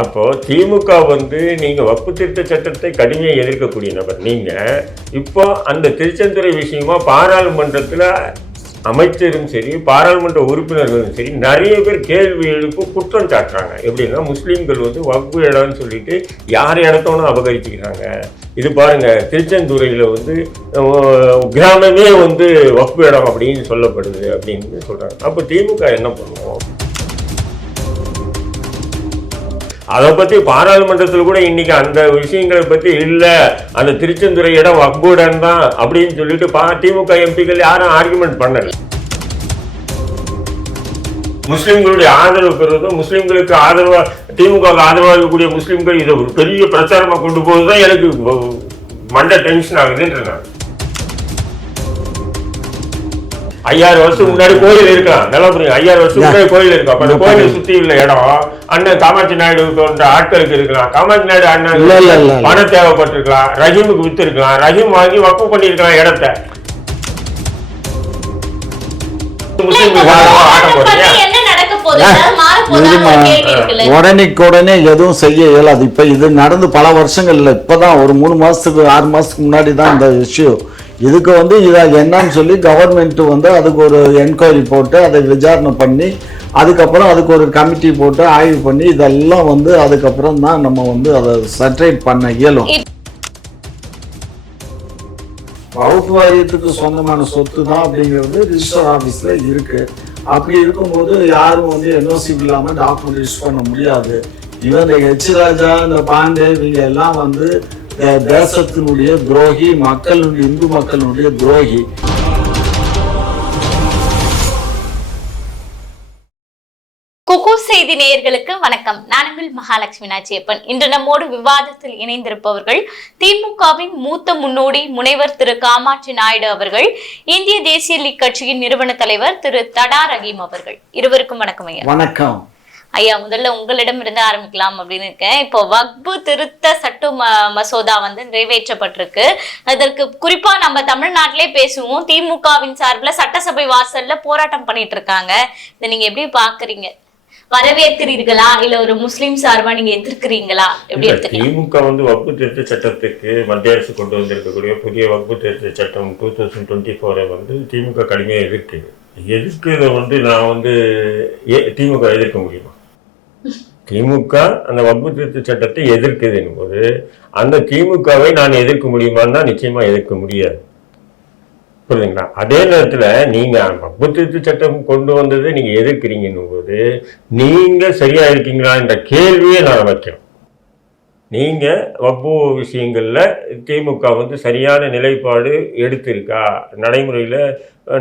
அப்போது திமுக வந்து நீங்கள் வப்பு திருத்த சட்டத்தை கடுமையாக எதிர்க்கக்கூடிய நபர். நீங்கள் இப்போ அந்த திருச்செந்துறை விஷயமா பாராளுமன்றத்தில் அமைச்சரும் சரி பாராளுமன்ற உறுப்பினர்களும் சரி நிறைய பேர் கேள்வி எழுப்பு குற்றம் சாட்டுறாங்க. எப்படின்னா முஸ்லீம்கள் வந்து வகுப்பு இடம்னு சொல்லிட்டு யார் இடத்தோனும் அபகரிச்சுக்கிறாங்க. இது பாருங்க திருச்செந்துறையில் வந்து கிராமமே வந்து வகுப்பு இடம் அப்படின்னு சொல்லப்படுது அப்படின்னு சொல்கிறாங்க அப்போ திமுக என்ன பண்ணுவோம் அதை பத்தி பாராளுமன்றத்தில் கூட இன்னைக்கு அந்த விஷயங்களை பத்தி இல்ல. அந்த திருச்செந்துறை இடம் வக்புடன் தான் அப்படின்னு சொல்லிட்டு பா திமுக எம்பிக்கள் யாரும் ஆர்குமெண்ட் பண்ணல. முஸ்லீம்களுடைய ஆதரவு பெறுவதும் முஸ்லிம்களுக்கு ஆதரவா திமுக ஆதரவாக இருக்கக்கூடிய முஸ்லிம்கள் இதை ஒரு பெரிய பிரச்சாரமா கொண்டு போவதுதான் எனக்கு மண்ட மண்டை டென்ஷன் ஆகுதுன்றாங்க ஐயாயிரம் வருஷத்துக்கு முன்னாடி கோயில் இருக்கலாம். நல்லா புரியுங்க ஐயாயிரம் வருஷத்துக்கு முன்னாடி கோயில் இருக்கும் அப்ப அந்த கோயிலை சுத்தி உள்ள இடம் அண்ணன் காமாட்சி நாயுடு போன்ற ஆட்களுக்கு இருக்கலாம். காமாட்சி நாயுடு அண்ணன். பணம் தேவைப்பட்டிருக்கலாம். ரஹீமுக்கு வித்து இருக்கலாம் ரஹீம் வாங்கி வக்கு பண்ணிருக்கலாம் இடத்த. உடனேக்குடனே எதுவும் செய்ய இயலாது. இப்ப இது நடந்து பல வருஷங்கள் இல்லை. இப்பதான் ஒரு மூணு மாசத்துக்கு ஆறு மாசத்துக்கு முன்னாடி தான் இந்த இஷ்யூ இதுக்கு வந்து இதை என்னன்னு சொல்லி கவர்மெண்ட் வந்து அதுக்கு ஒரு என்கொயரி போட்டு அதை விசாரணை பண்ணி அதுக்கப்புறம் அதுக்கு ஒரு கமிட்டி போட்டு ஆய்வு பண்ணி இதெல்லாம் வந்து அதுக்கப்புறம் தான் நம்ம வந்து அதை சர்டிஃபைட் பண்ண இயலும். வகுப்பு வாரியத்துக்கு சொந்தமான சொத்து தான் அப்படிங்கிறது ரிஜிஸ்டர் ஆஃபீஸில் இருக்கு. அப்படி இருக்கும்போது யாரும் வந்து என்ஓசி இல்லாமல் டாக்குமெண்ட் யூஸ் பண்ண முடியாது. இவன் இந்த ஹெச் ராஜா இந்த பாண்டே இவங்க எல்லாம் வந்து தேசத்தினுடைய துரோகி மக்களுடைய இந்து மக்களுடைய துரோகி. செய்தி நேயர்களுக்கு வணக்கம். நான் உங்கள் மகாலட்சுமி நாச்சியப்பன். இன்று நம்மோடு விவாதத்தில் இணைந்திருப்பவர்கள் திமுகவின் மூத்த முன்னோடி முனைவர் திரு காமாட்சி நாயுடு அவர்கள் இந்திய தேசிய லீக் கட்சியின் நிறுவன தலைவர் திரு தடா ரஹீம் அவர்கள். இருவருக்கும் வணக்கம் ஐயா. வணக்கம். ஐயா முதல்ல உங்களிடம் இருந்து ஆரம்பிக்கலாம் அப்படின்னு இருக்கேன். இப்போ வக்பு திருத்த சட்ட மசோதா வந்து நிறைவேற்றப்பட்டிருக்கு. அதற்கு குறிப்பா நம்ம தமிழ்நாட்டிலே பேசுவோம். திமுகவின் சார்பில் சட்டசபை வாசல்ல போராட்டம் பண்ணிட்டு இருக்காங்க. இதை நீங்க எப்படி பாக்குறீங்க வரவேற்கிறீர்களா? இல்ல ஒரு முஸ்லிம் சார்பா நீங்க எதிர்க்கிறீங்களா? எப்படி திமுக வந்து வகுப்பு திருத்த சட்டத்துக்கு மத்திய அரசு கொண்டு வந்திருக்கக்கூடிய புதிய வகுப்பு திருத்த சட்டம் டூ தௌசண்ட் டுவெண்ட்டி ஃபோரை வந்து திமுக கடுமையாக எதிர்க்கு எதிர்க்கிறத வந்து நான் வந்து திமுக எதிர்க்க முடியுமா? திமுக அந்த வகுப்பு திருத்த சட்டத்தை எதிர்க்குது போது அந்த திமுகவை நான் எதிர்க்க முடியுமான்னா நிச்சயமாக எதிர்க்க முடியாது. புரியுதுங்களா? அதே நேரத்தில் நீங்கள் வகுப்பு திருத்த சட்டம் கொண்டு வந்ததை நீங்கள் எதிர்க்கிறீங்கன்னும் போது நீங்கள் சரியாக இருக்கீங்களா என்ற கேள்வியை நான் வைக்கிறோம் நீங்கள் வப்பு விஷயங்களில் திமுக வந்து சரியான நிலைப்பாடு எடுத்திருக்கா நடைமுறையில்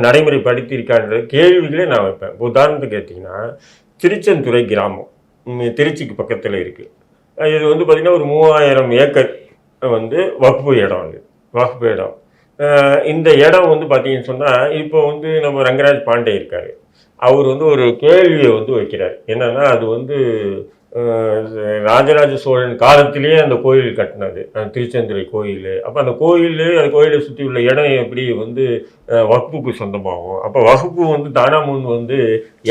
நடைமுறைப்படுத்தியிருக்கான்ற கேள்விகளை நான் வைப்பேன். உதாரணத்துக்கு எடுத்திங்கன்னா திருச்செந்துறை கிராமம். திருச்சிக்கு பக்கத்தில் இருக்குது இது வந்து பார்த்திங்கன்னா ஒரு மூவாயிரம் ஏக்கர் வந்து வகுப்பு இடம் அது. வகுப்பு இடம். இந்த இடம் வந்து பார்த்தீங்கன்னு சொன்னால் இப்போ வந்து நம்ம ரங்கராஜ் பாண்டே இருக்கார். அவர் வந்து ஒரு கேள்வியை வந்து வைக்கிறார். என்னென்னா அது வந்து ராஜராஜ சோழன் காலத்திலேயே அந்த கோயில் கட்டினது அந்த திருச்செந்துறை கோயில். அப்போ அந்த கோயில் அந்த கோயிலை சுற்றி உள்ள இடம் எப்படி வந்து வகுப்புக்கு சொந்தமாகும். அப்போ வகுப்பு வந்து தானாமுன் வந்து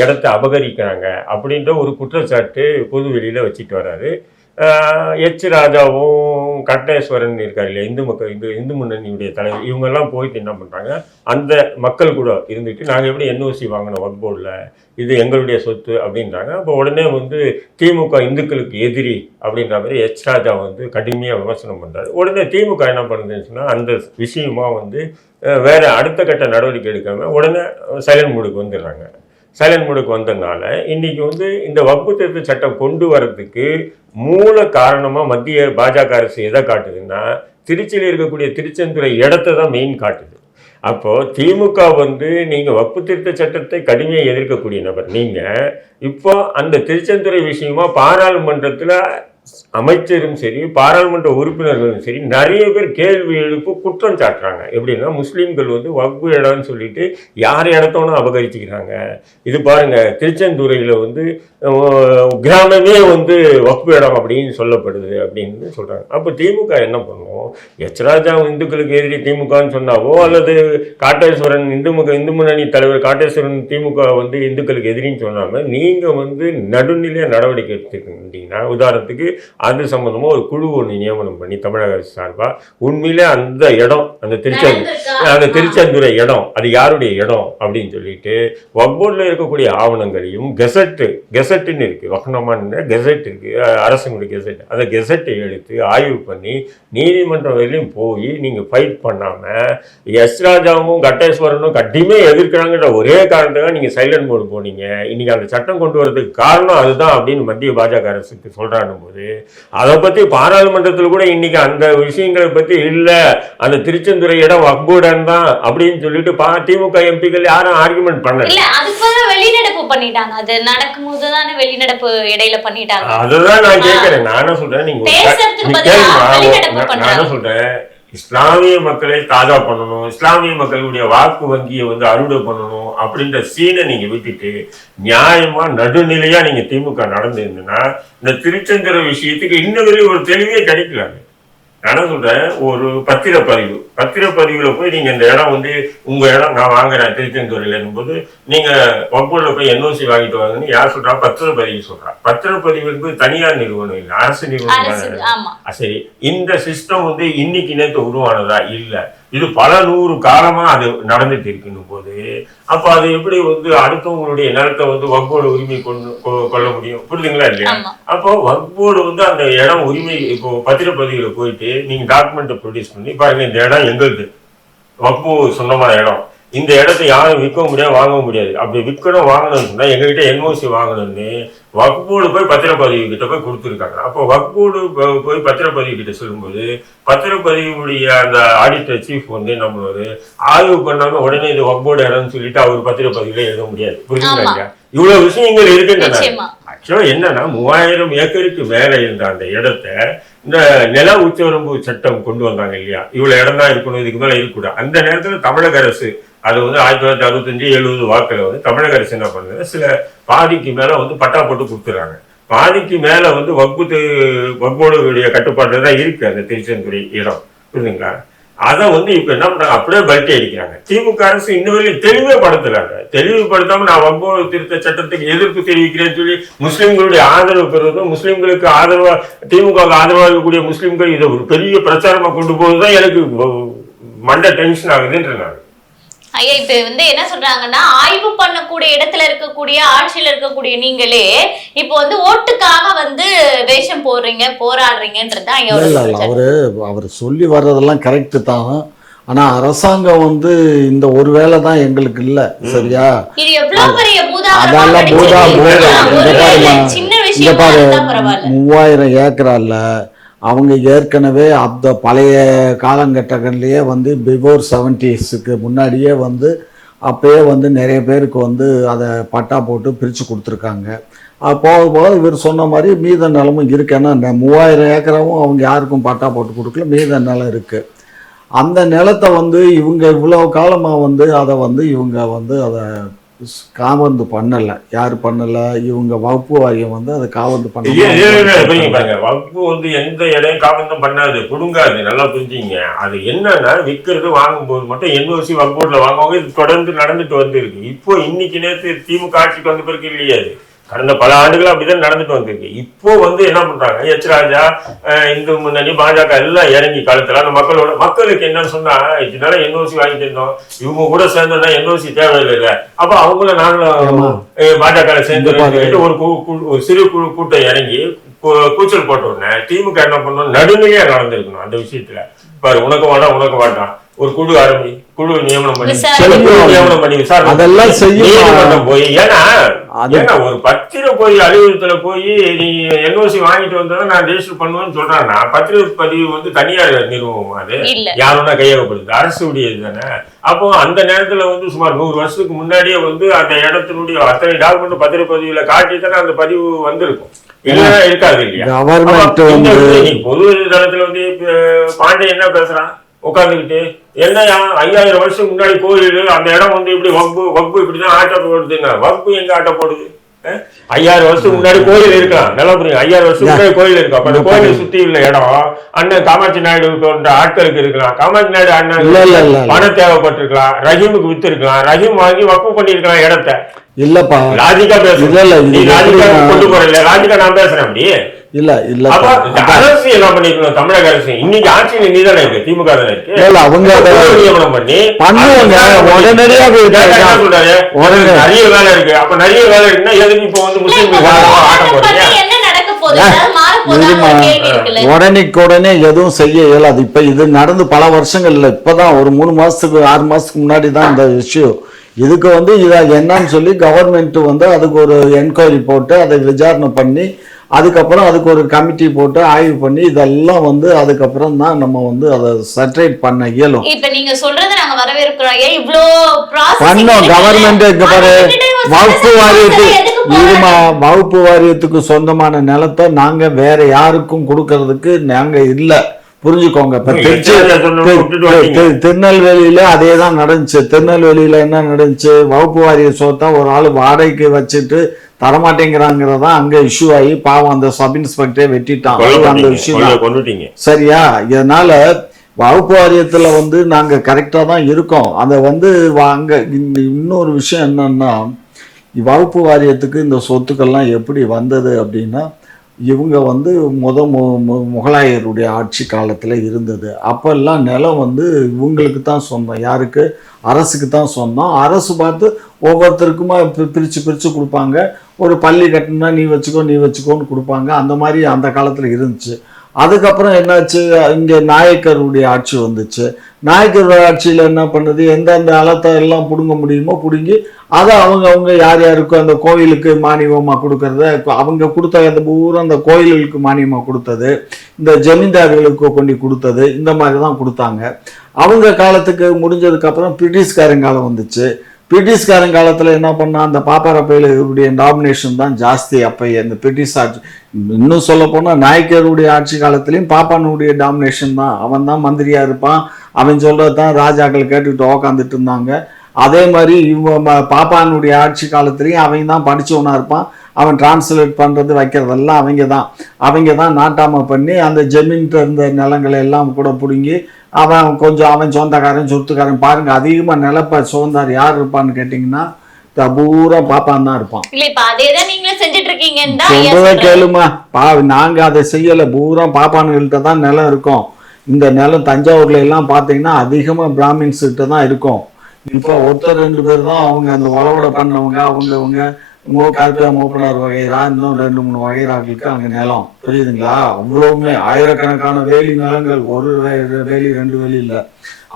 இடத்த அபகரிக்கிறாங்க அப்படின்ற ஒரு குற்றச்சாட்டு பொது வெளியில் வச்சுட்டு வராரு. எச் ராஜாவும் கட்டேஸ்வரன் இருக்காரு இல்லையா? இந்து மக்கள் இந்து இந்து முன்னணியுடைய தலைவர். இவங்கெல்லாம் போயிட்டு என்ன பண்ணுறாங்க அந்த மக்கள் கூட இருந்துட்டு நாங்கள் எப்படி என்ஓசி வாங்கினோம் ஒர்க் போர்டில்? இது எங்களுடைய சொத்து அப்படின்றாங்க. அப்போ உடனே வந்து திமுக இந்துக்களுக்கு எதிரி அப்படின்ற மாதிரி எச் ராஜா வந்து கடுமையாக விமர்சனம் பண்ணுறாரு உடனே திமுக என்ன பண்ணுதுன்னு சொன்னால் அந்த விஷயமா வந்து வேறு அடுத்த கட்ட நடவடிக்கை எடுக்காமல் உடனே சைலண்ட் மூடுக்கு வந்துடுறாங்க. சைலண்ட் மோடுக்கு வந்ததுனால இன்னைக்கு வந்து இந்த வகுப்பு திருத்த சட்டம் கொண்டு வரதுக்கு மூல காரணமாக மத்திய பாஜக அரசு எதை காட்டுதுன்னா திருச்சியில் இருக்கக்கூடிய திருச்செந்துறை இடத்த தான் மெயின் காட்டுது. அப்போது திமுக வந்து நீங்கள் வகுப்பு திருத்த சட்டத்தை கடுமையாக எதிர்க்கக்கூடிய நபர் நீங்கள் இப்போ அந்த திருச்செந்துறை விஷயமா பாராளுமன்றத்தில் அமைச்சரும் சரி பாராளுமன்ற உறுப்பினர்களும் சரி நிறைய பேர் கேள்வி எழுப்பு குற்றம் சாட்டுறாங்க. எப்படின்னா முஸ்லீம்கள் வந்து வகுப்பு இடம்னு சொல்லிட்டு யார் இடத்தோனும் அபகரிச்சுக்கிறாங்க. இது பாருங்க திருச்செந்துறையில் வந்து கிராமமே வந்து வகுப்பு இடம் அப்படின்னு சொல்லப்படுது அப்படின்னு சொல்கிறாங்க அப்போ திமுக என்ன பண்ணும்? எச்ராஜா இந்துக்களுக்கு எதிரி திமுகன்னு சொன்னாவோ அல்லது காட்டேஸ்வரன் இந்து முக இந்து முன்னணி தலைவர் காட்டேஸ்வரன் திமுக வந்து இந்துக்களுக்கு எதிரின்னு சொன்னாம நீங்கள் வந்து நடுநிலையாக நடவடிக்கை எடுத்துக்கிட்டீங்கன்னா உதாரணத்துக்கு அது சம்பந்தமா ஒரு குழு ஒன்று நியமனம் பண்ணி தமிழக அரசு சார்பா உண்மையிலே அந்த இடம் அந்த திருச்செந்தூர்? அந்த திருச்செந்துறை இடம் அது யாருடைய இடம் அப்படின்னு சொல்லிட்டு வக்போர்டில் இருக்கக்கூடிய ஆவணங்களையும் கெசட்டு கெசட்டுன்னு இருக்கு. வக்கணமான கெசட் இருக்கு. அஹ் அரசுடைய கெசட். அந்த கெசட்டை எடுத்து ஆய்வு பண்ணி நீதிமன்றம் வரையிலும் போய் நீங்க ஃபைட் பண்ணாம எஸ் ராஜாவும் கட்டேஸ்வரனும் கட்டியுமே எதிர்க்கிறாங்கன்ற ஒரே காரணத்துக்காக நீங்க சைலண்ட் மோடு போனீங்க. இன்னைக்கு அந்த சட்டம் கொண்டு வரதுக்கு காரணம் அதுதான் அப்படின்னு மத்திய பாஜக அரசுக்கு சொல்றாங்க போது அதை பத்தி பாராளுமன்றத்தில் கூட இன்னைக்கு அந்த விஷயங்களை பத்தி இல்ல. அந்த திருச்செந்துறை இடம் வக்போர்டன் தான் அப்படின்னு சொல்லிட்டு பா திமுக எம்பிக்கள் யாரும் ஆர்குமெண்ட் பண்ணல. வெளிநடப்பு பண்ணிட்டாங்க. அது நடக்கும்போது தானே வெளிநடப்பு இடையில பண்ணிட்டாங்க. அதுதான் நான் கேட்கிறேன் நானும் சொல்றேன். நீங்க. நானும் சொல்றேன். இஸ்லாமிய மக்களை தாதா பண்ணணும் இஸ்லாமிய மக்களுடைய வாக்கு வங்கியை வந்து அறுவடை பண்ணணும் அப்படின்ற சீனை நீங்க விட்டுட்டு நியாயமா நடுநிலையா நீங்க திமுக நடந்திருந்தீங்கன்னா இந்த திருச்செந்தூர விஷயத்துக்கு இன்ன வரையும் ஒரு தெளிவே கிடைக்கலாங்க நான் சொல்றேன்? ஒரு பத்திரப்பதிவு. பத்திரப்பதிவுல போய் நீங்க இந்த இடம் வந்து உங்க இடம் நான் வாங்குறேன் திருச்செந்தூரில் இருக்கும்போது நீங்க வகுப்புல போய் என்ஓசி வாங்கிட்டு வாங்கன்னு யார் சொல்றா? பத்திரப்பதிவு சொல்றா. பத்திரப்பதிவு என்பது தனியார் நிறுவனம் இல்லை அரசு நிறுவனம் சரி. இந்த சிஸ்டம் வந்து இன்னைக்கு நேற்று உருவானதா? இல்ல. இது பல நூறு காலமா அது நடந்துட்டு இருக்குன்னு போது அப்ப அது எப்படி வந்து அடுத்தவங்களுடைய நிலத்தை வந்து வகுப்போட உரிமை கொண்டு கொள்ள முடியும்? புரியுதுங்களா இல்லையா? அப்போ வகுப்போடு வந்து அந்த இடம் உரிமை இப்போ பத்திரப்பதிவுல போயிட்டு நீங்க டாக்குமெண்ட்டை ப்ரொடியூஸ் பண்ணி பாருங்க இந்த இடம் எங்களுது. வகுப்பு சொந்தமான இடம். இந்த இடத்த யாரும் விற்க முடியாது வாங்க முடியாது. அப்படி விற்கணும் வாங்கணும்னு சொன்னா எங்ககிட்ட என்ஓசி வாங்கணும்னு வக்போர்டு போய் பத்திரப்பதிவு கிட்ட போய் கொடுத்துருக்காங்க. அப்போ வக்போர்டு போய் பத்திரப்பதிவு கிட்ட சொல்லும்போது பத்திரப்பதிவுடைய அந்த ஆடிட்டர் சீஃப் வந்து நம்மளோட ஆய்வு பண்ணாம உடனே இது வக்போர்டு இடம்னு சொல்லிட்டு அவர் பத்திரப்பதிவுல எழுத முடியாது. இல்லையா? இவ்வளவு விஷயங்கள் இருக்கின்றன ஆக்சுவலா என்னன்னா மூவாயிரம் ஏக்கருக்கு மேல இருந்த அந்த இடத்த இந்த நில உச்சவரம்பு சட்டம் கொண்டு வந்தாங்க இல்லையா? இவ்வளவு இடம் தான் இருக்கணும் இதுக்கு மேல இருக்கக்கூடாது. அந்த நேரத்துல தமிழக அரசு அது வந்து ஆயிரத்தி தொள்ளாயிரத்தி அறுபத்தஞ்சு எழுபது வாக்கில் வந்து தமிழக அரசு என்ன பண்ணுது? சில பாதிக்கு மேலே வந்து பட்டா போட்டு கொடுத்துறாங்க. பாதிக்கு மேலே வந்து வகுப்பு வகுப்போடைய கட்டுப்பாட்டில் தான் இருக்குது அந்த திருச்செந்துறை இடம். புரியுதுங்களா அதை வந்து இப்போ என்ன பண்ணுறாங்க அப்படியே பல்ட்டி அடிக்கிறாங்க. திமுக அரசு இன்னும் வரையும் தெளிவே படுத்துறாங்க தெளிவுபடுத்தாமல் நான் வம்போடு திருத்த சட்டத்துக்கு எதிர்ப்பு தெரிவிக்கிறேன்னு சொல்லி முஸ்லீம்களுடைய ஆதரவு பெறுவதும் முஸ்லீம்களுக்கு ஆதரவாக திமுக ஆதரவாக இருக்கக்கூடிய முஸ்லீம்கள் இதை ஒரு பெரிய பிரச்சாரமாக கொண்டு போவதுதான் எனக்கு மண்டை டென்ஷன் ஆகுதுன்றாங்க ஐயா இப்ப வந்து என்ன சொல்றாங்கன்னா ஆய்வு பண்ணக்கூடிய இடத்துல இருக்கக்கூடிய ஆட்சியில இருக்கக்கூடிய நீங்களே இப்போ வந்து ஓட்டுக்காக வந்து வேஷம் போடுறீங்க போராடுறீங்கன்றது தான் ஐயா அவரு அவர் சொல்லி வர்றதெல்லாம் கரெக்டு தான். ஆனா அரசாங்கம் வந்து இந்த ஒரு வேலை தான் எங்களுக்கு இல்லை சரியா? இது எவ்வளவு பெரிய பூதாகரமா அதெல்லாம் பூதா. பூதா. இங்க பாரு மூவாயிரம் ஏக்கரால அவங்க ஏற்கனவே அந்த பழைய காலங்கட்டங்கள்லேயே வந்து பிஃபோர் செவன்டிஸுக்கு முன்னாடியே வந்து அப்போயே வந்து நிறைய பேருக்கு வந்து அதை பட்டா போட்டு பிரித்து கொடுத்துருக்காங்க. போக போக இவர் சொன்ன மாதிரி மீத நிலமும் இருக்கு. ஏன்னா இந்த மூவாயிரம் ஏக்கராவும் அவங்க யாருக்கும் பட்டா போட்டு கொடுக்கல. மீத நிலம் இருக்குது அந்த நிலத்தை வந்து இவங்க இவ்வளோ காலமாக வந்து அதை வந்து இவங்க வந்து அதை காவந்து பண்ணலை. யார் பண்ணலை? இவங்க வகுப்பு வாரியம் வந்து அதை காவந்து பாருங்க. வகுப்பு வந்து எந்த இடம் காபந்தம் பண்ணாது. புடுங்காது. நல்லா புரிஞ்சுங்க. அது என்னன்னா விற்கிறது வாங்கும்போது மட்டும் என்ஓசி வகுப்போட்ல வாங்குவாங்க. இது தொடர்ந்து நடந்துட்டு வந்து இருக்கு இப்போ இன்னைக்கு நேரத்து திமுக ஆட்சிக்கு வந்த பிறகு இல்லையே அது. கடந்த பல ஆண்டுகள் அப்படிதான் நடந்துட்டு வந்திருக்கு. இப்போ வந்து என்ன பண்றாங்க? எச் ராஜா இந்து முன்னணி பாஜக எல்லாம் இறங்கி காலத்துல அந்த மக்களோட மக்களுக்கு என்னன்னு சொன்னா இதனால என்ஓசி வாங்கிட்டு இருந்தோம் இவங்க கூட சேர்ந்தோம்னா என்ஓசி தேவையில்லை அப்ப அவங்கள நாங்களும் பாஜக சேர்ந்து ஒரு ஒரு சிறு குழு கூட்டம் இறங்கி கூச்சல் போட்ட உடனே திமுக என்ன பண்ணணும் நடுநிலையா நடந்திருக்கணும் அந்த விஷயத்துல. பாரு உனக்கு வேண்டாம் உனக்கு வேண்டாம் ஒரு குழு ஆரம்பி குழு நியமனம் பண்ணி நியமனம் பண்ணி விசாரணை அதெல்லாம் செய்யுமா? போய் ஏன்னா ஏன்னா ஒரு பத்திரம் போய் அலுவலகத்துல போய் நீ என்ஓசி வாங்கிட்டு வந்ததை நான் ரெஜிஸ்டர் பண்ணுவேன்னு சொல்றான்னா பத்திரப்பதிவு வந்து தனியார் நிறுவனம் அது. யாரோட கையகப்படுது அரசு உடையது தானே. அப்போ அந்த நேரத்துல வந்து சுமார் நூறு வருஷத்துக்கு முன்னாடியே வந்து அந்த இடத்தினுடைய அத்தனை டாக்குமெண்ட் பத்திரப்பதிவுல காட்டி தானே அந்த பதிவு வந்திருக்கும். இருக்காது இல்லையா? கவர்மெண்ட் வந்து பொது தளத்துல வந்து பாண்டியன் என்ன பேசுறான்? உட்காந்துக்கிட்டு என்னையா ஐயாயிரம் வருஷம் முன்னாடி கோயில் அந்த இடம் வந்து இப்படி வகுப்பு வகுப்பு இப்படிதான் ஆட்ட போடுதுங்க வகுப்பு எங்க ஆட்ட போடுது? ஐயாயிரம் வருஷத்துக்கு முன்னாடி கோயில் இருக்கலாம். நல்லா ஐயாயிரம் வருஷம் முன்னாடி கோயில் இருக்கு அப்ப அந்த கோயிலை சுத்தி உள்ள இடம் அண்ணன் காமாட்சி நாயுடு போன்ற ஆட்களுக்கு இருக்கலாம். காமாட்சி நாயுடு அண்ணன். பணம் தேவைப்பட்டிருக்கலாம். ரஹீமுக்கு வித்து இருக்கலாம் ரஹீம் வாங்கி வக்கு பண்ணிருக்கலாம் இடத்த. இல்லப்பா. லாஜிக்கா பேசு இல்ல, இல்ல, நீ எப்படி கொண்டு போற இல்ல லாஜிக்கா நான் பேசுறேன் அப்படி? இல்ல இந்த அரசு என்ன பண்ணிருக்கணும் தமிழக அரசு இன்னைக்கு ஆட்சியில நீதானே இருக்கு? திமுக தானே இருக்கு? இல்ல, அவங்க நியமனம் பண்ணி பண்ணுவாங்க. உடனடியா சொல்றாரு? உடனே. நிறைய வேலை இருக்கு. அப்ப நிறைய வேலை இருக்குன்னா எதுக்கு இப்ப வந்து இல்ல, முஸ்லீம் ஆட்ட போராட்டம் போறீங்க இருக்குல்ல உடனே எதுவும் செய்ய இயலாது. இப்ப இது நடந்து பல வருஷங்கள்ல இப்பதான் ஒரு மூணு மாசத்துக்கு ஆறு மாசத்துக்கு முன்னாடி தான் இந்த இஷ்யூ இதுக்கு வந்து இதை என்னன்னு சொல்லி கவர்மெண்ட் வந்து அதுக்கு ஒரு என்கொயரி போட்டு அதை விசாரணை பண்ணி அதுக்கப்புறம் அதுக்கு ஒரு கமிட்டி போட்டு ஆய்வு பண்ணி இதெல்லாம் வந்து அதுக்கப்புறம் தான் நம்ம வந்து அதை சர்டிஃபைட் பண்ண இயலும் இப்ப நீங்க சொல்றதை நாங்க வரவேற்கிறோம் ஏன் processing பண்ணோம்? கவர்மெண்ட் இங்க பாரு வகுப்பு வாரியத்துக்கு போராட்டம்? வகுப்பு வாரியத்துக்கு சொந்தமான நிலத்தை நாங்க வேற யாருக்கும் கொடுக்கறதுக்கு நாங்க இல்ல புரிஞ்சுக்கோங்க. இப்ப திருநெல்வேலியில அதே தான் நடந்துச்சு. திருநெல்வேலியில என்ன நடந்துச்சு? வகுப்பு வாரிய சொத்தை ஒரு ஆள் வாடகைக்கு வச்சுட்டு தரமாட்டேங்கிறாங்கிறதா அங்க இஷ்யூ ஆகி பாவம் அந்த சப் இன்ஸ்பெக்டரே வெட்டிட்டான். அந்த இஷ்யூ கொன்னுட்டீங்க சரியா? இதனால வகுப்பு வாரியத்துல வந்து நாங்க கரெக்டா தான் இருக்கோம். அதை வந்து இந்த இன்னொரு விஷயம் என்னன்னா வகுப்பு வாரியத்துக்கு இந்த சொத்துக்கள்லாம் எப்படி வந்தது அப்படின்னா இவங்க வந்து முத மு- முகலாயருடைய ஆட்சி காலத்தில் இருந்தது. அப்போல்லாம் நிலம் வந்து இவங்களுக்கு தான் சொந்தம். யாருக்கு? அரசுக்கு தான் சொந்தம். அரசு பார்த்து ஒவ்வொருத்தருக்குமா பி- பிரித்து கொடுப்பாங்க. ஒரு பள்ளி கட்டணும்னா நீ வச்சுக்கோ நீ வச்சுக்கோன்னு கொடுப்பாங்க. அந்த மாதிரி அந்த காலத்தில் இருந்துச்சு. அதுக்கப்புறம் என்னாச்சு? இங்கே நாயக்கருடைய ஆட்சி வந்துச்சு. நாயக்கருடைய ஆட்சியில் என்ன பண்ணுது? எந்தெந்த அலத்தை எல்லாம் பிடுங்க முடியுமோ பிடுங்கி அதை அவங்க அவங்க யார் யாருக்கும் அந்த கோயிலுக்கு மானியமாக கொடுக்கறத அவங்க கொடுத்த அந்த பூரா அந்த கோயில்களுக்கு மானியமாக கொடுத்தது. இந்த ஜமீன்தார்களுக்கு கொண்டு கொடுத்தது. இந்த மாதிரி தான் கொடுத்தாங்க. அவங்க காலத்துக்கு முடிஞ்சதுக்கு அப்புறம் பிரிட்டிஷ்காரன் காலம் வந்துச்சு. பிரிட்டிஷ்காரன் காலத்தில் என்ன பண்ணால் அந்த பாப்பார பயிலுடைய டாமினேஷன் தான் ஜாஸ்தி. அப்பயே அந்த பிரிட்டிஷ் ஆட்சி இன்னும் சொல்ல போனால் நாயக்கருடைய ஆட்சி காலத்துலேயும் பாப்பானுடைய டாமினேஷன் தான். அவன் தான் மந்திரியாக இருப்பான். அவன் சொல்கிறது தான் ராஜாக்கள் கேட்டுக்கிட்டு உக்காந்துட்டு இருந்தாங்க. அதே மாதிரி இவ பாப்பானுடைய ஆட்சி காலத்துலேயும் அவங்க தான் படித்தவனாக இருப்பான். அவன் டிரான்ஸ்லேட் பண்ணுறது வைக்கிறதெல்லாம் அவங்க தான் அவங்க தான் நாட்டாமல் பண்ணி அந்த ஜமீன்ட்ட இருந்த நிலங்களை எல்லாம் கூட பிடுங்கி அவன் கொஞ்சம் அவன் சொந்தக்காரன் சொத்துக்காரன். பாருங்க அதிகமா நிலப்ப சுதந்தார் யார் இருப்பான்னு கேட்டிங்கன்னா பூரா பாப்பான் தான் இருப்பான். சொல்றத சொல்றாரு. கேளுமா. பா நாங்க அதை செய்யல. பூரா பாப்பானுகள்கிட்ட தான் நிலம் இருக்கும். இந்த நிலம் தஞ்சாவூர்ல எல்லாம் பாத்தீங்கன்னா அதிகமா பிராமின்ஸ் கிட்ட தான் இருக்கும். இப்போ ஒருத்தர் ரெண்டு பேர் தான் அவங்க அந்த உழவடை பண்ணவங்க அவங்க அவங்க மோ கார்பியா மூப்பனார் வகைரா இன்னும் ரெண்டு மூணு வகைராக்களுக்கு அங்க நிலம். புரியுதுங்களா? அவ்வளவுமே ஆயிரக்கணக்கான வேலி நிலங்கள் ஒரு வே- வேலி ரெண்டு வேலி இல்ல.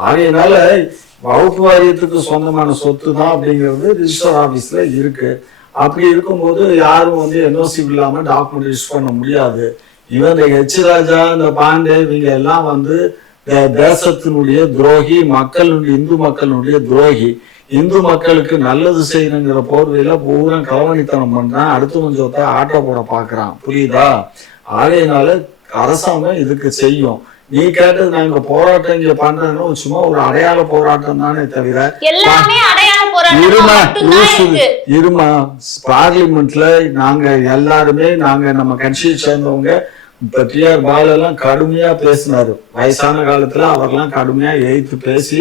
ஆகையினால வகுப்பு வாரியத்துக்கு சொந்தமான சொத்து தான் அப்படிங்கிறது ரிஜிஸ்டர் ஆபீஸ்ல இருக்கு. அப்படி இருக்கும்போது யாரும் வந்து என்ஓசி இல்லாம டாக்குமெண்ட் யூஸ் பண்ண முடியாது. இவன் இந்த ஹெச் ராஜா இந்த பாண்டே இவங்க எல்லாம் வந்து தேசத்தினுடைய துரோகி மக்களுடைய இந்து மக்களுடைய துரோகி. இந்து மக்களுக்கு நல்லது செய்யணுங்கிற போர்வையில பூரா களவணித்தனம் பண்றான். அடுத்தவன் சொத்தை ஆட்டோ போட பாக்குறான் புரியுதா? ஆகையினால அரசாங்கம் இதுக்கு செய்யும். நீ கேட்டது நாங்க போராட்டம் இங்க பண்றோம்னா சும்மா ஒரு அடையாள போராட்டம் தானே தவிர இருமா இருமா பார்லிமெண்ட்ல நாங்க எல்லாருமே நாங்க நம்ம கட்சியை சேர்ந்தவங்க இப்ப டிஆர் பாலெல்லாம் கடுமையா பேசினாரு. வயசான காலத்துல அவர்லாம் கடுமையா எதிர்த்து பேசி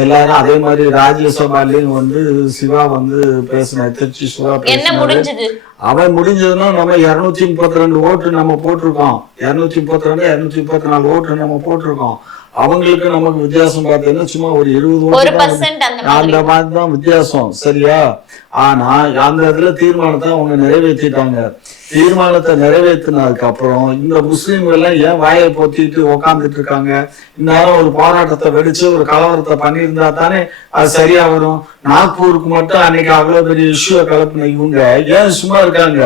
எல்லாரும் அதே மாதிரி ராஜ்யசபாலையும் வந்து சிவா வந்து பேசினார். திருச்சி சிவா பேசினாரு. அவன் முடிஞ்சதுன்னா நம்ம இருநூத்தி முப்பத்தி ரெண்டு ஓட்டு நம்ம போட்டிருக்கோம். இருநூத்தி முப்பத்தி ரெண்டு இருநூத்தி முப்பத்தி நாலு ஓட்டு நம்ம போட்டிருக்கோம். அவங்களுக்கு நமக்கு வித்தியாசம் பார்த்தீங்கன்னா சும்மா ஒரு இருபது ஓட்டு அந்த மாதிரி தான் வித்தியாசம். சரியா? ஆனா அந்த இதுல தீர்மானத்தை அவங்க நிறைவேற்றிட்டாங்க. தீர்மானத்தை நிறைவேற்றினதுக்கு அப்புறம் இந்த முஸ்லீம்கள் எல்லாம் ஏன் வாயை பொத்திட்டு உக்காந்துட்டு இருக்காங்க? இந்நேரம் ஒரு போராட்டத்தை வெடிச்சு ஒரு கலவரத்தை பண்ணியிருந்தா தானே அது சரியா வரும்? நாக்பூருக்கு மட்டும் அன்னைக்கு அவ்வளவு பெரிய இஷ்யூ கலப்பின இவங்க ஏன் சும்மா இருக்காங்க?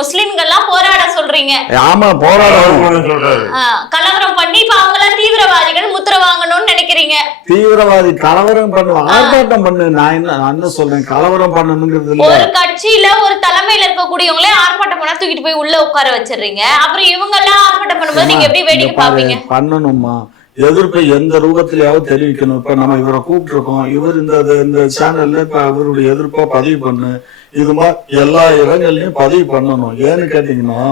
முஸ்லிம்கள்லாம் போராட சொல்றீங்க. ஆமா ஆ, கலவரம் பண்ணி இப்ப அவங்க தீவிரவாதிகள் முத்திர வாங்கணும்னு நினைக்கிறீங்க. தீவிரவாதி கலவரம் பண்ணுவான் ஆர்ப்பாட்டம் பண்ணு. நான் என்ன நான் என்ன சொல்றேன்? கலவரம் பண்ணணுங்கிறது ஒரு கட்சியில ஒரு தலைமையில இருக்கக்கூடியவங்களே ஆர்ப்பாட்டம் பண்ணா தூக்கிட்டு போய் உள்ள உட்கார வச்சிடுறீங்க. அப்புறம் இவங்க எல்லாம் ஆர்ப்பாட்டம் பண்ணும்போது நீங்க எப்படி வேடிக்கை பாப்பீங்க பண்ணணுமா? எதிர்ப்பை எந்த ரூபத்திலேயாவது தெரிவிக்கணும். இப்ப நம்ம இவரை கூப்பிட்டுருக்கோம். இவர் இந்த இந்த சேனல்ல இப்ப அவருடைய எதிர்ப்பை பதிவு பண்ணு. இது மாதிரி எல்லா இடங்கள்லயும் பதிவு பண்ணணும். ஏன்னு கேட்டீங்கன்னா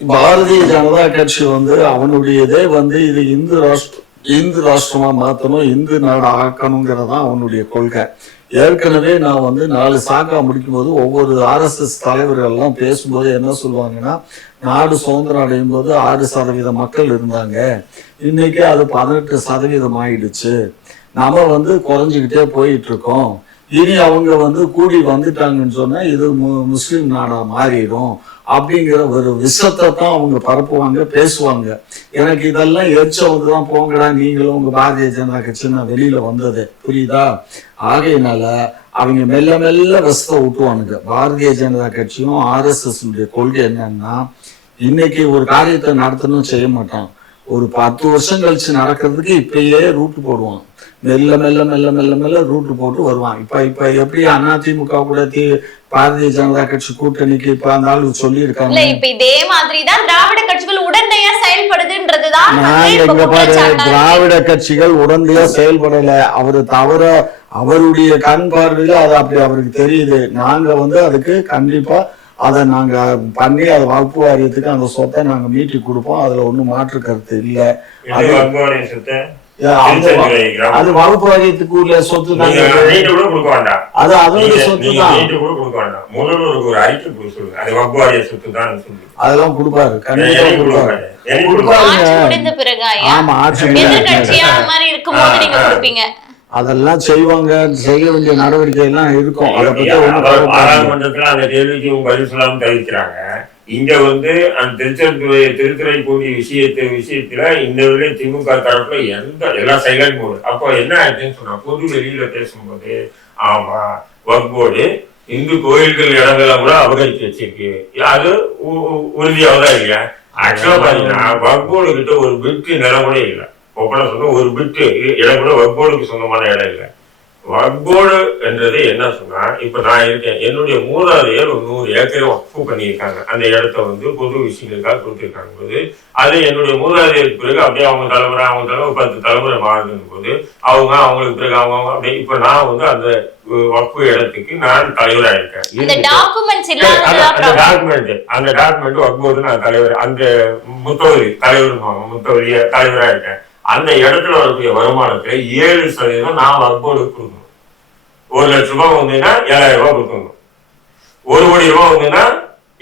பாரதிய ஜனதா கட்சி வந்து அவனுடையதே வந்து இது இந்து ராஷ்டிர இந்து ராஷ்டிரமா மாத்தணும் இந்து நாடு ஆக்கணுங்கிறதான் அவனுடைய கொள்கை. ஏற்கனவே நான் வந்து நாலு சாக்கா முடிக்கும்போது ஒவ்வொரு ஆர்எஸ்எஸ் தலைவர்கள் எல்லாம் பேசும்போது என்ன சொல்லுவாங்கன்னா நாடு சுதந்திரம் அடையும் போது ஆறு சதவீத மக்கள் இருந்தாங்க. இன்னைக்கு அது பதினெட்டு சதவீதம் ஆயிடுச்சு. நம்ம வந்து குறைஞ்சிக்கிட்டே போயிட்டு இருக்கோம் இனி அவங்க வந்து கூடி வந்துட்டாங்கன்னு சொன்னா இது மு- முஸ்லீம் நாடா மாறிடும். அப்படிங்கிற ஒரு விஷத்தை தான் அவங்க பரப்புவாங்க பேசுவாங்க. எனக்கு இதெல்லாம் எச்ச தான் போங்கடா நீங்களும் உங்க பாரதிய ஜனதா கட்சின்னா வெளியில வந்தது. புரியுதா? ஆகையினால அவங்க மெல்ல மெல்ல விஷத்தை விட்டுவானுங்க பாரதிய ஜனதா கட்சியும் ஆர்எஸ்எஸ் கொள்கை என்னன்னா இன்னைக்கு ஒரு காரியத்தை நடத்தணும் செய்ய மாட்டான். ஒரு பத்து வருஷம் கழிச்சு நடக்கிறதுக்கு இப்பயே ரூட் போடுவான். மெல்ல மெல்ல மெல்ல மெல்ல மெல்ல ரூட் போட்டு வருவான். இப்ப இப்ப எப்படி அதிமுக கூட தீ பாரதிய ஜனதா கட்சி கூட்டணிக்கு இப்ப அந்த ஆளு இல்ல சொல்லியிருக்காங்க இப்ப இதே மாதிரிதான் திராவிட கட்சிகள் உடனடியா செயல்படுதுன்றதுதான் இங்க பாரு. திராவிட கட்சிகள் உடனடியா செயல்படல. அவரு தவிர அவருடைய கண் பார்வையில அது அப்படி அவருக்கு தெரியுது. நாங்க வந்து அதுக்கு கண்டிப்பா அதை நாங்க பண்ணி அதை வகுப்பு வாரியத்துக்கு அந்த சொத்தை நாங்க மீட்டி கொடுப்போம். அதுல ஒண்ணும் மாற்று கருத்து இல்ல அது வகுப்பு உள்ள சொத்து வேண்டாம். அது அதோட சொத்து தான். முதல்வருக்கு ஒரு அறிக்கை சொல்லுங்க. அது வங்குவாரிய சொத்து தான் சொல்லி அதெல்லாம் கொடுப்பாரு. கண்டிப்பா கொடுப்பாரு. ஆமா ஆட்சி எதிர்கட்சியா அந்த மாதிரி இருக்கும்போது நீங்க கொடுப்பீங்க. அதெல்லாம் செய்வாங்க செய்ய வேண்டிய நடவடிக்கை எல்லாம் இருக்கும். அதை பத்தி. பாராளுமன்றத்துல அந்த கேள்விக்கு பதில் சொல்லாம தவிர்க்கிறாங்க. இங்க வந்து அந்த திருச்செந்துறை கூடிய விஷயத்து விஷயத்துல இந்த விட திமுக தரப்புல எந்த எல்லாம் சைலண்ட் மோடு அப்போ என்ன ஆயிடுச்சுன்னு சொன்னா பொது வெளியில பேசும்போது ஆமா வக்போர்டு இந்து கோயில்கள் இடங்கள்லாம் கூட அபகரித்து வச்சிருக்கு. அது உ- உறுதியாக தான் இல்லையா ஆக்சுவலா பாத்தீங்கன்னா வக்போர்டு கிட்ட ஒரு பிட்டு நிலம் கூட இல்லை. ஒப்பனை சொன்ன ஒரு பிட்டு இடம் கூட வக்போர்டுக்கு சொந்தமான இடம் இல்லை. வக்போர்டு என்றது என்ன சொன்னா இப்ப நான் இருக்கேன். என்னுடைய மூதாதையர் ஒரு நூறு ஏக்கரை வக்ஃபு பண்ணியிருக்காங்க. அந்த இடத்த வந்து பொது விஷயங்களுக்காக கொடுத்துருக்காங்க. போது அது என்னுடைய மூதாதையருக்கு பிறகு அப்படியே அவங்க தலைமுறை அவங்க தலைமுறை பத்து தலைமுறை மாறுதுன்னு போது அவங்க அவங்களுக்கு பிறகு அவங்க அப்படியே இப்ப நான் வந்து அந்த வக்ஃபு இடத்துக்கு நான் தலைவரா இருக்கேன். அந்த டாக்குமெண்ட் அந்த டாக்குமெண்ட் வக்போர்டு நான் தலைவர் அந்த முத்தவரி தலைவர் முத்தவரிய தலைவரா இருக்கேன். அந்த இடத்துல வரக்கூடிய வருமானத்துல ஏழு சதவீதம் நான் வக்போர்டுக்கு கொடுக்கணும். ஒரு லட்ச ரூபாய் வந்தீங்கன்னா ஏழாயிரம் ரூபாய் கொடுக்கணும். ஒரு கோடி ரூபாய் வந்தீங்கன்னா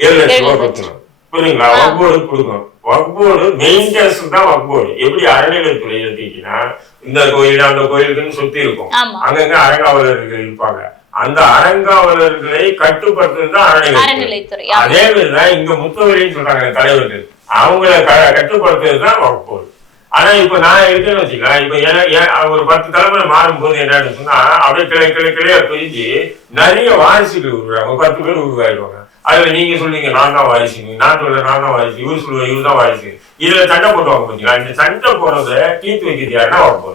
ஏழு லட்சம் ரூபாய் கொடுக்கணும். புரியுங்களா வக்போர்டு கொடுக்கணும். வக்போர்டு மெயின்டெனன்ஸ் தான் வக்போர்டு எப்படி அறநிலையத்துறை எடுத்தீங்கன்னா இந்த கோயில் அந்த கோயிலுக்குன்னு சுத்தி இருக்கும். அங்கங்க அறங்காவலர்கள் இருப்பாங்க. அந்த அறங்காவலர்களை கட்டுப்படுத்துறது தான் அறநிலையத்துறை. அதே மாதிரிதான் இங்க முத்தவரின்னு சொல்றாங்க தலைவர்கள். அவங்கள கட்டுப்படுத்துறது தான் வகுப்பு ஆனா இப்ப நான் இருக்கேன்னு வச்சுக்கலாம் இப்ப ஏன் ஏன் ஒரு பத்து தலைமுறை மாறும்போது என்னன்னு சொன்னா அப்படியே கிளை கிளை கிளையா பிரிஞ்சு நிறைய வாரிசுகள் உருவாங்க. பத்து பேர் உருவாயிடுவாங்க. அதுல நீங்க சொல்லுவீங்க நான் தான் வாரிசு. நான் சொல்ல நான் தான் வாரிசு. இவர் சொல்லுவேன் இவர் தான் வாரிசு. இதுல சண்டை போட்டுவாங்க பாத்தீங்களா? இந்த சண்டை போடுறத தீர்த்து வைக்கிறது யாருன்னா வகுப்பு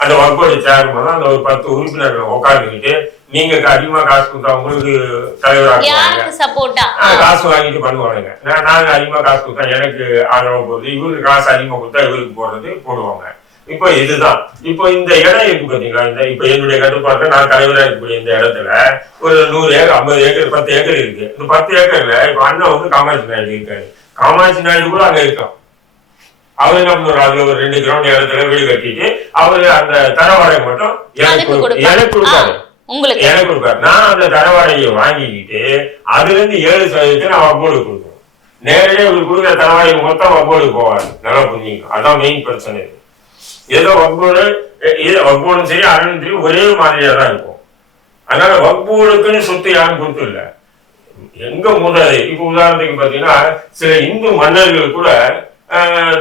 அந்த வகுப்போட சேர்மன் அந்த ஒரு பத்து உறுப்பினர்கள் உட்காந்துக்கிட்டு நீங்க அதிகமா காசு கொடுத்தா உங்களுக்கு தலைவராக சப்போர்ட்டா காசு வாங்கிட்டு பண்ணுவானுங்க. நான் நாங்க அதிகமா காசு கொடுத்தா எனக்கு ஆதரவு போகுது இவருக்கு காசு அதிகமா கொடுத்தா இவருக்கு போடுறது போடுவாங்க. இப்போ இதுதான். இப்போ இந்த இடம் இருக்கு பாத்தீங்களா? இந்த இப்போ என்னுடைய கட்டுப்பாட்டுல நான் தலைவரா இருக்கக்கூடிய இந்த இடத்துல ஒரு நூறு ஏக்கர் ஐம்பது ஏக்கர் பத்து ஏக்கர் இருக்கு. இந்த பத்து ஏக்கர்ல இப்போ அண்ணன் வந்து காமாட்சி நாயுடு இருக்காரு. காமாட்சி நாயுடு கூட அங்க இருக்கான். அவர் என்ன பண்ணுவார்? ஒரு ரெண்டு கிரவுண்ட் இடத்துல வீடு கட்டிட்டு அவரு அந்த தரவாடகை மட்டும் எனக்கு. எனக்கு கொடுப்பாரு. உங்களுக்கு? எனக்கு கொடுப்பாரு நான் அந்த தரவாடையை வாங்கிக்கிட்டு அதுல இருந்து ஏழு சதவீதத்தை நான் வப்போடு கொடுக்கணும். நேரடியாக இவருக்கு கொடுக்குற தரவாடை மொத்தம் வப்போடு போவாரு. நல்லா புரிஞ்சுக்கணும் அதான் மெயின் பிரச்சனை. இது. ஏதோ வப்போடு வப்போடும் சரி அருணும் சரி ஒரே மாதிரியா தான் இருக்கும். அதனால வக்புகளுக்குன்னு சொத்து யாரும் கொடுத்து இல்ல எங்க மூதாதை இப்ப உதாரணத்துக்கு பாத்தீங்கன்னா சில இந்து மன்னர்கள் கூட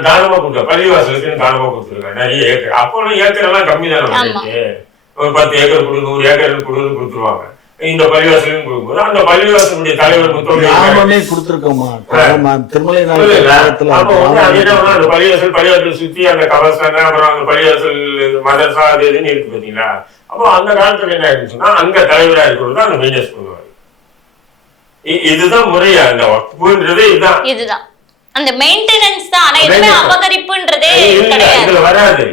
தானமா கொடுத்த பள்ளிவாசலுக்கு தானமா கொடுத்துருக்காங்க. நிறைய ஏக்கர். அப்போ ஏக்கர் எல்லாம் கம்மி தானே ஒரு பத்து ஏக்கர் கொடு நூறு ஏக்கர் கொடுன்னு கொடுத்துருவாங்க. இந்த பள்ளிவாசலுக்கு கொடுக்கும்போது அந்த பள்ளிவாசலுடைய தலைவர் கிராமமே கொடுத்துருக்கோமா திருமலை அந்த பள்ளிவாசல் பள்ளிவாசல் சுத்தி அந்த கவசங்க அப்புறம் அந்த பள்ளிவாசல் மதரசா அது இதுன்னு இருக்கு பாத்தீங்களா அப்போ அந்த காலத்துல என்ன ஆயிடுச்சுன்னா அங்க தலைவரா இருக்கிறது தான் அந்த மெயின்டெஸ் பண்ணுவாரு இ- இதுதான் முறையா அந்த வக்புன்றது இதுதான். இதுதான். அந்த மெயின்டெனன்ஸ் தான் ஆனா எதுவுமே Maintenance. அபகரிப்புன்றதே இல்ல, கிடையாது. இதுல வராது.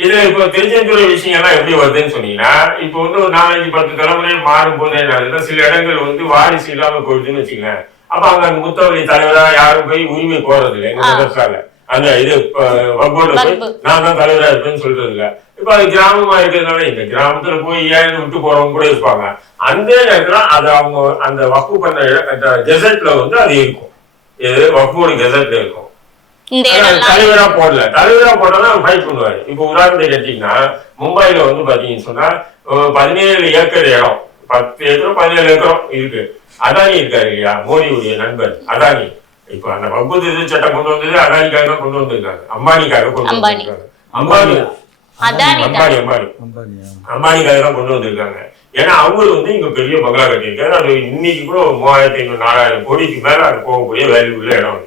இதுல இப்போ திருச்செந்தூர் விஷயம்லாம் எப்படி வருதுன்னு சொன்னீங்கன்னா இப்போ வந்து ஒரு நாலஞ்சு பத்து தலைமுறை மாறும் போது என்ன சில இடங்கள் வந்து வாரிசு இல்லாம போயிடுதுன்னு வச்சுக்கங்களேன். அப்ப அங்க அந்த முத்தவழி தலைவரா யாரும் போய் உரிமை கோரது இல்லை எங்க. மதரசால அந்த இது வக்கோட போய். நான் தான் தலைவரா இருப்பேன்னு சொல்றது இல்ல இப்ப அது கிராமமா இருக்கிறதுனால இந்த கிராமத்துல போய் ஏன் விட்டு போறவங்க கூட இருப்பாங்க. அந்த நேரத்துல அது அவங்க அந்த வக்கு பண்ண அந்த கெசட்ல வந்து அது இருக்கும். இது வக்கோட கெசட்ல இருக்கும். இந்த தலைவரா போடல. தலைவரா போட்டா ஃபைட் பண்ணுவாரு இப்போ உதாரணத்துக்கு எடுத்தீங்கன்னா மும்பைல வந்து பாத்தீங்கன்னு சொன்னா பதினேழு ஏக்கர் இடம். பத்து ஏக்கரும் பதினேழு ஏக்கரும் இருக்கு. அதானி இருக்காரு இல்லையா? மோடியுடைய நண்பர் அதானி. இப்போ அந்த வகுப்பு சட்டம் கொண்டு வந்தது அதானிக்காக தான் கொண்டு வந்திருக்காங்க அம்பானிக்காக கொண்டு. வந்திருக்காங்க அம்பானி. அம்பானி அம்பானி. அம்பானிக்காக தான் கொண்டு வந்திருக்காங்க. ஏன்னா அவரு வந்து இங்க பெரிய பங்களா கட்டியிருக்காரு. அது இன்னைக்கு கூட ஒரு மூவாயிரத்தி ஐநூறு நாலாயிரம் கோடிக்கு மேல அது போகக்கூடிய வேல்யூ உள்ள இடம்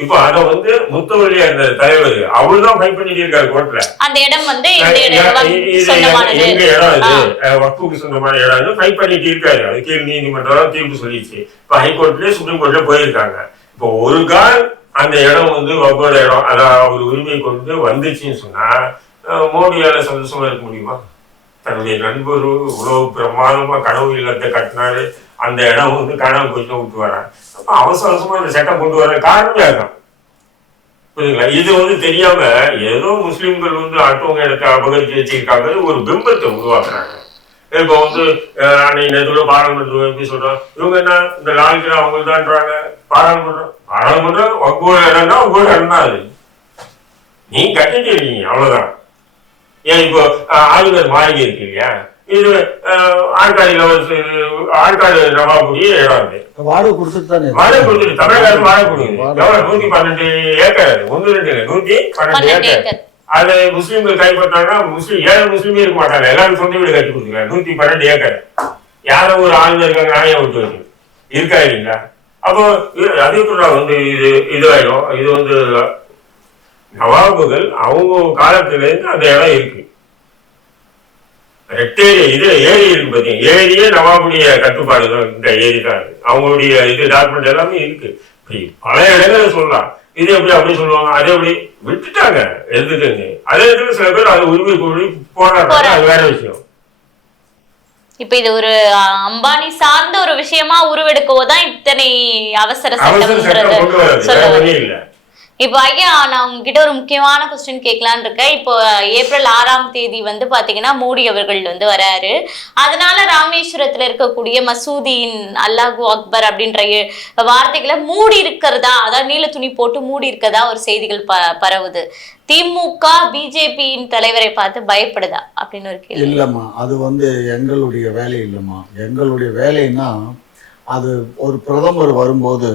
இப்போ அதை வந்து முத்தவழியா இருந்த தலைவர் அவரு தான் ஃபைட் பண்ணிட்டு இருக்காரு கோர்ட்ல அந்த இடம் வந்து எங்க இடம். இது? வக்ஃபுக்கு சொந்தமான இடம் ஃபைட் பண்ணிட்டு இருக்காரு அது கீழ் நீதிமன்றம் தீர்ப்பு சொல்லிச்சு. இப்போ ஹைகோர்ட்லயே சுப்ரீம் கோர்ட்ல போயிருக்காங்க. இப்போ ஒரு கால் அந்த இடம் வந்து வக்ஃபோட இடம் அதான் அவர் உரிமை கொண்டு வந்துச்சுன்னு சொன்னா மோடியால சந்தோஷமா இருக்க முடியுமா? தன்னுடைய நண்பர் இவ்வளவு பிரமாதமா கனவு இல்லத்தை கட்டினாரு. அந்த இடம் வந்து காணாமல் போயிட்டு விட்டு வரேன் அப்போ அவசர அவசரமாக இந்த சட்டம் கொண்டு வர காரணமே இருக்கும் புரியுதுங்களா? இது வந்து தெரியாம ஏதோ முஸ்லீம்கள் வந்து அடுத்தவங்க இடத்த அபகரித்து வச்சிருக்காங்க ஒரு பிம்பத்தை உருவாக்குறாங்க. இப்போ வந்து அஹ், அன்னைக்கு நேரத்துல பாராளுமன்றம் எப்படி சொல்றோம் இவங்க என்ன இந்த லால்கிற அவங்க தான்றாங்க பாராளுமன்றம் பாராளுமன்றம் உங்க இடம்னா உங்க இடம் தான் அது. நீ கட்டிட்டு இருக்கீங்க அவ்வளவுதான். ஏன் இப்போ ஆளுநர் மாறி இருக்கு இல்லையா? இது ஆற்காடியில ஒரு ஆற்காடு நவாபுரிய இடம் அது வாடகை கொடுத்துட்டு தானே வாடகை கொடுக்குது தமிழ்நாடு வாடகை கொடுக்குது. நூத்தி பன்னெண்டு ஏக்கர். அது. ஒண்ணு ரெண்டு இல்லை நூத்தி பன்னெண்டு ஏக்கர். அது முஸ்லீம்கள் கைப்பற்றாங்கன்னா முஸ்லீம் ஏழை முஸ்லீமே இருக்க மாட்டாங்க. எல்லாரும் சொந்த வீடு கட்டி கொடுத்துருக்காங்க நூத்தி பன்னெண்டு ஏக்கர். யாரோ ஒரு ஆளுநர் இருக்காங்க நானே விட்டு வைக்கணும் இருக்கா இல்லைங்களா? அப்போ அதே வந்து இது இதுவாயிடும். இது வந்து நவாபுகள் அவங்க காலத்துல இருந்து அந்த இடம் இருக்கு. ரெட்டேரி இது ஏரி இருக்கு ஏரியே நவாபுடைய கட்டுப்பாடு தான் இந்த ஏரி தான். அவங்களுடைய இது டாக்குமெண்ட் எல்லாமே இருக்கு. இப்படி பல இடங்கள் சொல்லலாம். இது எப்படி அப்படி சொல்லுவாங்க? அதே எப்படி விட்டுட்டாங்க எதுக்குன்னு அதே இடத்துல சில பேர் அது உரிமை கோரி போராடுறாங்க. அது வேற விஷயம். இப்ப இது ஒரு அம்பானி சார்ந்த ஒரு விஷயமா உருவெடுக்கவோ தான் இத்தனை அவசர சட்டம் சொல்ல இப்போ ஐயா நான் உங்ககிட்ட ஒரு முக்கியமான கொஸ்டின் கேட்கலான் இருக்கேன். இப்போ ஏப்ரல் ஆறாம் தேதி வந்து பாத்தீங்கன்னா மோடி அவர்கள் வந்து வராரு. அதனால ராமேஸ்வரத்துல இருக்கக்கூடிய மசூதியின் அல்லாஹூ அக்பர் அப்படின்ற வார்த்தைகளை மூடி இருக்கிறதா? அதாவது நீல துணி போட்டு மூடி இருக்கிறதா? ஒரு செய்திகள் ப பரவுது. திமுக பிஜேபியின் தலைவரை பார்த்து பயப்படுதா? அப்படின்னு ஒரு கேள்வி. இல்லைம்மா அது வந்து எங்களுடைய வேலை இல்லைம்மா. எங்களுடைய வேலைன்னா அது ஒரு பிரதமர் வரும்போது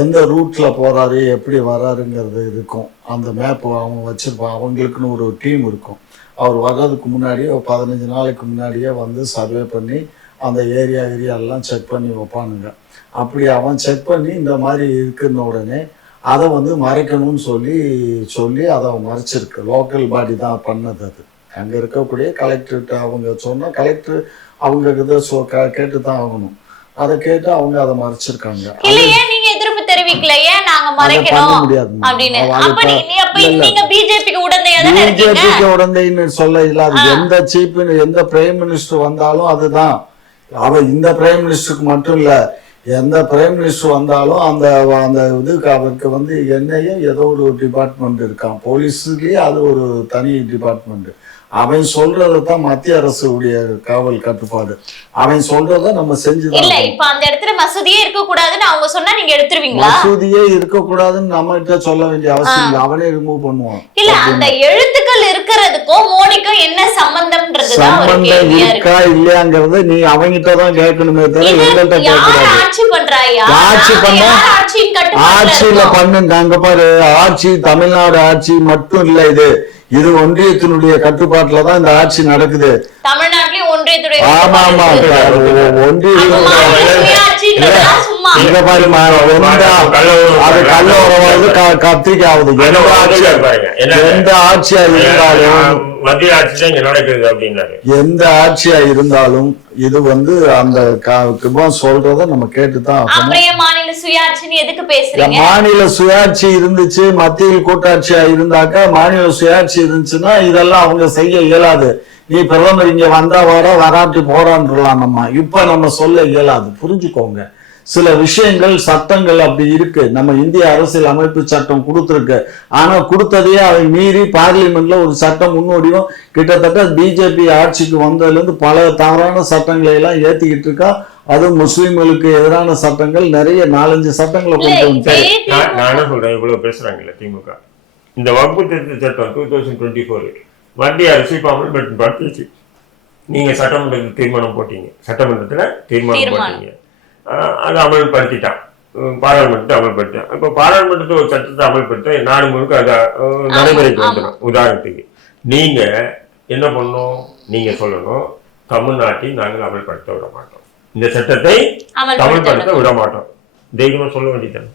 எந்த ரூட்ல போறாரு எப்படி வராருங்கிறது இருக்கும். அந்த மேப் அவங்க வச்சிருப்பாங்க அவங்களுக்குன்னு ஒரு டீம் இருக்கும். அவர் வர்றதுக்கு முன்னாடியே பதினஞ்சு நாளைக்கு முன்னாடியே வந்து சர்வே பண்ணி அந்த ஏரியா ஏரியா எல்லாம் செக் பண்ணி வைப்பானுங்க. அப்படி அவன் செக் பண்ணி இந்த மாதிரி இருக்குன்ன உடனே அதை வந்து மறைக்கணும்னு சொல்லி சொல்லி அதை மறைச்சிருக்கு. லோக்கல் பாடி தான் பண்ணது அது. அங்கே இருக்கக்கூடிய கலெக்டர்கிட்ட அவங்க சொன்னால் கலெக்டர் அவங்க இதை சொ கேட்டு தான் ஆகணும். அதை கேட்டு அவங்க அதை மறைச்சிருக்காங்க. எதிர்ப்பு தெரிவிக்கல ஏன் நாங்க மறைக்கணும். அப்படின்னு. அப்ப. நீங்க பிஜேபிக்கு உடந்தையா பிஜேபிக்கு உடந்தைன்னு சொல்ல இல்ல. அது எந்த சீஃப் எந்த பிரைம் மினிஸ்டர் வந்தாலும் அதுதான். அவ இந்த பிரைம் மினிஸ்டருக்கு மட்டும் இல்ல எந்த பிரைம் மினிஸ்டர் வந்தாலும் அந்த அந்த இதுக்கு அவருக்கு வந்து என்னையே ஏதோ ஒரு டிபார்ட்மெண்ட் இருக்கான் போலீஸ்லயே அது ஒரு தனி டிபார்ட்மெண்ட் அவன் சொல்றதான் மத்திய அரசு உடைய காவல் கட்டுப்பாடு. அவன் சொல்றத நம்ம செஞ்சுதான் இல்ல. இப்ப அந்த இடத்துல மசூதியே இருக்க கூடாதுன்னு அவங்க சொன்னா நீங்க எடுத்துருவீங்களா? மசூதியே இருக்கக்கூடாதுன்னு நம்ம கிட்ட சொல்ல வேண்டிய அவசியம் இல்லை. அவனே ரிமூவ் பண்ணுவான். இல்ல அந்த எழுத்துக்கள் இருக்கிறதுக்கும் மோடிக்கும் என்ன சம்பந்தம்ன்றதுதான் ஒரு சம்பந்தம் இருக்கு. இருக்கா இல்லையாங்கிறத நீ அவங்கிட்ட தான் கேட்கணுமே தவிர எங்கள்கிட்ட கேட்கக்கூடாது. ஆட்சி பண்றாயா ஆட்சி பண்ணா- ஆட்சியில? பண்ணுங்க. அங்க பாரு ஆட்சி தமிழ்நாடு ஆட்சி மட்டும் இல்ல இது. இது ஒன்றியத்தினுடைய கட்டுப்பாட்டுல தான் இந்த ஆட்சி நடக்குது. ஆமா ஆமா ஒன்றிய எந்த அது கள்ள உறவாவது கத்திரிக்காய் ஆகுது. எந்த ஆட்சியா இருந்தாலும் மத்திய ஆட்சி தான் இங்க நடக்குது அப்படின்னாரு. எந்த ஆட்சியா இருந்தாலும் இது வந்து அந்த க- கிபம் சொல்றத நம்ம கேட்டுதான் மாநில சுயாட்சின்னு எதுக்கு பேசுறீங்க? மாநில சுயாட்சி இருந்துச்சு மத்தியில் கூட்டாட்சியா இருந்தாக்கா மாநில சுயாட்சி இருந்துச்சுன்னா இதெல்லாம் அவங்க செய்ய இயலாது. நீ பிரதமர் இங்க வந்தா வர வராட்டி போறான்றலாம் நம்ம. இப்ப நம்ம சொல்ல இயலாது. புரிஞ்சுக்கோங்க. சில விஷயங்கள் சட்டங்கள் அப்படி இருக்கு. நம்ம இந்திய அரசியல் அமைப்பு சட்டம் கொடுத்துருக்கு. ஆனா கொடுத்ததையே அவன் மீறி பார்லிமெண்ட்ல ஒரு சட்டம் முன்னோடியும் கிட்டத்தட்ட பிஜேபி ஆட்சிக்கு வந்ததுல இருந்து பல தவறான சட்டங்களை எல்லாம் ஏத்திக்கிட்டு இருக்கா. அதுவும் முஸ்லிம்களுக்கு எதிரான சட்டங்கள். நிறைய நாலஞ்சு சட்டங்களை கொண்டு வந்து இதே நான் நான் என்ன சொல்றேன். இவ்வளவு பேசுறாங்கல்ல திமுக. இந்த வகுப்பு திருத்த சட்டம் டூ தௌசண்ட் டுவெண்ட்டி ஃபோர் மத்திய அரசு இப்போ அமல்படுத்தி படுத்துச்சு நீங்க சட்டமன்றத்தில் தீர்மானம் போட்டீங்க. சட்டமன்றத்துல தீர்மானம். போட்டீங்க. அதை அமல்படுத்திட்டான். பாராளுமன்றத்தை அமல்படுத்திட்டான். இப்போ பாராளுமன்றத்தில் ஒரு சட்டத்தை அமல்படுத்த நாடு முழுக்க அதை நடைமுறைக்கு. வந்துடும். உதாரணத்துக்கு நீங்க என்ன பண்ணணும்? நீங்க சொல்லணும் தமிழ்நாட்டை நாங்கள் அமல்படுத்த விட மாட்டோம். இந்த சட்டத்தை தமிழ்படுத்த விட மாட்டோம். தைரியமா சொல்ல வேண்டியது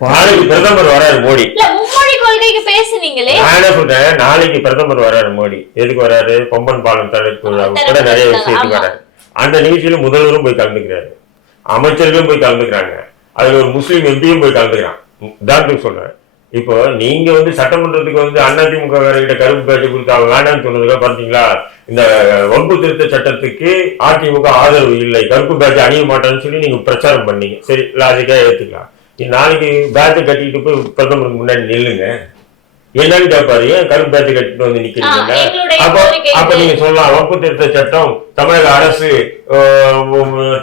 நாளைக்கு பிரதமர் வராரு மோடி. பேசுனீங்களே? நான் என்ன சொல்றேன்? நாளைக்கு பிரதமர் வராரு மோடி. எதுக்கு வராரு? கொம்பன் பாலம் தடுப்பு திறப்பு நிறைய விஷயத்துக்கு. வராரு. அந்த நிகழ்ச்சியில முதல்வரும் போய் கலந்துக்கிறாரு. அமைச்சர்களும் போய் கலந்துக்கிறாங்க. அதுல ஒரு முஸ்லீம் எம்பியும் போய் கலந்துக்கிறான். உதாரணத்துக்கு சொல்றேன். இப்போ நீங்க வந்து சட்டமன்றத்துக்கு வந்து அதிமுக கிட்ட கருப்பு பேட்டி கொடுத்து அவங்க வேண்டாம்னு சொன்னதுக்காக பார்த்தீங்களா? இந்த வகுப்பு திருத்த சட்டத்துக்கு அதிமுக ஆதரவு இல்லை. கருப்பு பேட்ச் அணிய மாட்டேன்னு சொல்லி நீங்க பிரச்சாரம் பண்ணீங்க. சரி லாஜிக்கா ஏத்துக்கலாம். நாளைக்கு பேட்சை கட்டிட்டு போய் பிரதமருக்கு முன்னாடி நில்லுங்க. என்னன்னு கேட்பாரு ஏன் கருப்பு பேட்சை கட்டிட்டு வந்து நிக்கிறீங்க அப்ப அப்ப. நீங்க சொல்லலாம். வகுப்பு திருத்த சட்டம் தமிழக அரசு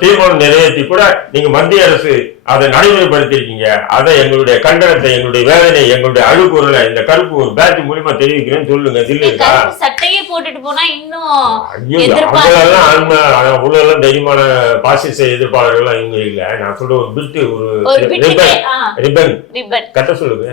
தீர்மானம் நிறைவேற்றி கூட நீங்க மத்திய அரசு அதை நடைமுறைப்படுத்திருக்கீங்க அதை எங்களுடைய கண்டனத்தை எங்களுடைய வேதனை எங்களுடைய அழுகுறலை இந்த கருப்பு ஒரு பேட்ச் மூலியமா தெரிவிக்கிறேன்னு சொல்லுங்க. கருப்பு சட்டையே போட்டுட்டு போனா இன்னும். அவங்களெல்லாம் ஆன்ம அவ்வளவு தைரியமான பாசிச எதிர்ப்பாளர்கள் இவங்க இல்ல. நான் சொல்ற ஒரு பிட்டு ஒரு ரிப்பன். ரிப்பன். கட்ட சொல்லுங்க.